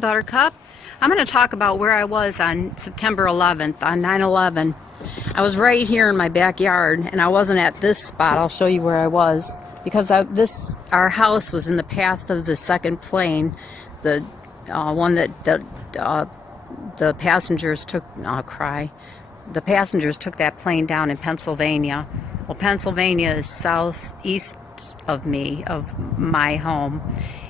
Buttercup. I'm going to talk about where I was on September 11th, on 9/11. I was right here in my backyard, and I wasn't at this spot. I'll show you where I was, because our house was in the path of the second plane, the one that the passengers took. The passengers took that plane down in Pennsylvania. Well, Pennsylvania is southeast of my home,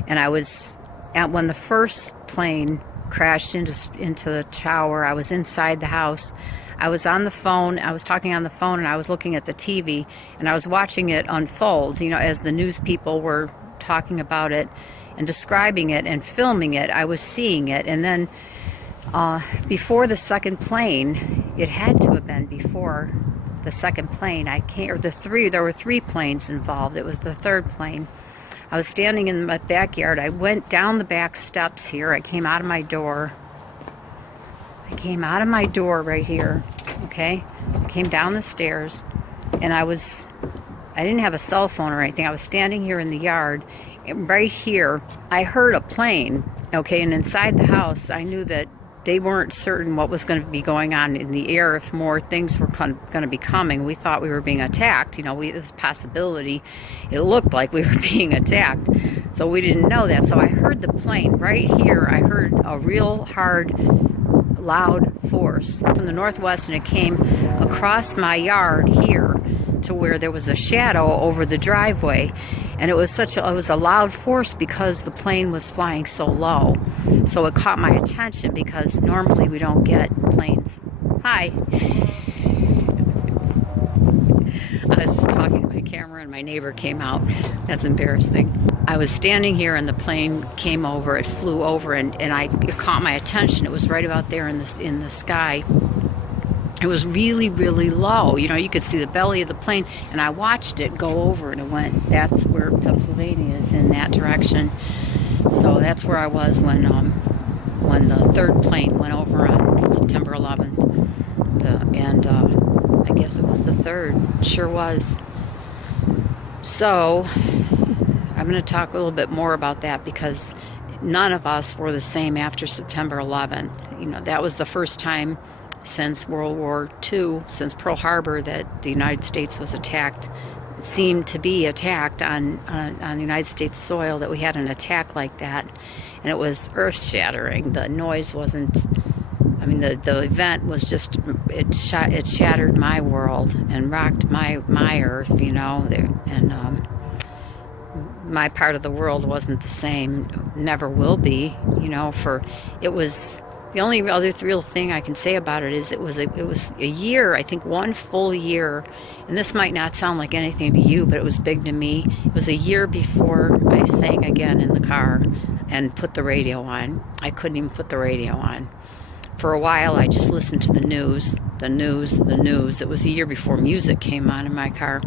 and I was when the first plane crashed into the tower. I was inside the house. I was on the phone. I was talking on the phone, and I was looking at the TV, and I was watching it unfold. As the news people were talking about it and describing it and filming it, I was seeing it. And then before the second plane, it had to have been before the second plane. There were three planes involved. It was the third plane. I was standing in my backyard. I went down the back steps here. I came out of my door. Right here, okay? I came down the stairs, and I didn't have a cell phone or anything. I was standing here in the yard, and right here, I heard a plane, okay? And inside the house, I knew that they weren't certain what was going to be going on in the air, if more things were going to be coming. We thought we were being attacked. It was a possibility. It looked like we were being attacked. So we didn't know that. So I heard the plane right here. I heard a real hard, loud force from the northwest, and it came across my yard here to where there was a shadow over the driveway. And it was a loud force because the plane was flying so low. So it caught my attention, because normally we don't get planes. Hi. I was just talking to my camera, and my neighbor came out. That's embarrassing. I was standing here, and the plane came over. It flew over, and it caught my attention. It was right about there in the sky. It was really, really low. You could see the belly of the plane, and I watched it go over, and it went. That's where Pennsylvania is, in that direction. So that's where I was when the third plane went over on September 11th. I guess it was the third. It sure was. So I'm going to talk a little bit more about that, because none of us were the same after September 11th. That was the first time since World War II, since Pearl Harbor, that the United States was seemed to be attacked on the United States soil, that we had an attack like that. And it was earth-shattering. The noise wasn't, the event was just, it shattered my world and rocked my earth, and my part of the world wasn't the same, never will be, the only other real thing I can say about it is it was a year, I think 1 full year, and this might not sound like anything to you, but it was big to me. It was a year before I sang again in the car and put the radio on. I couldn't even put the radio on. For a while, I just listened to the news. It was a year before music came on in my car.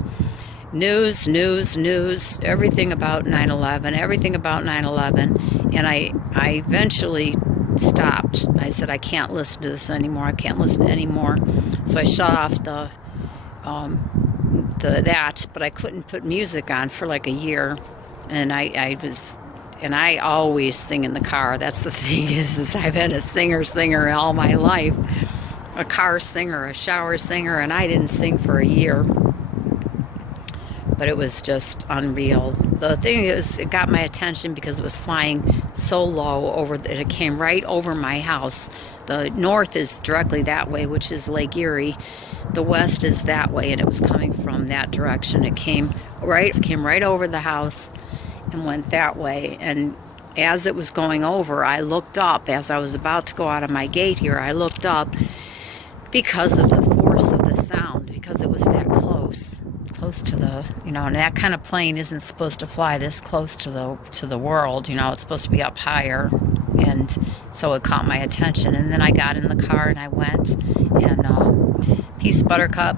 News, everything about 9/11, and I eventually stopped. I said, I can't listen to this anymore. So I shut off but I couldn't put music on for like a year. And I always sing in the car. That's the thing is I've had a singer all my life, a car singer, a shower singer, and I didn't sing for a year. But it was just unreal. The thing is, it got my attention because it was flying so low it came right over my house. The north is directly that way, which is Lake Erie. The west is that way, and it was coming from that direction. It came right over the house and went that way. And as it was going over, I looked up. As I was about to go out of my gate here, I looked up because of the force of the sound, because it was that close to the, and that kind of plane isn't supposed to fly this close to the world. It's supposed to be up higher, and so it caught my attention. And then I got in the car and I went, and peace, Buttercup.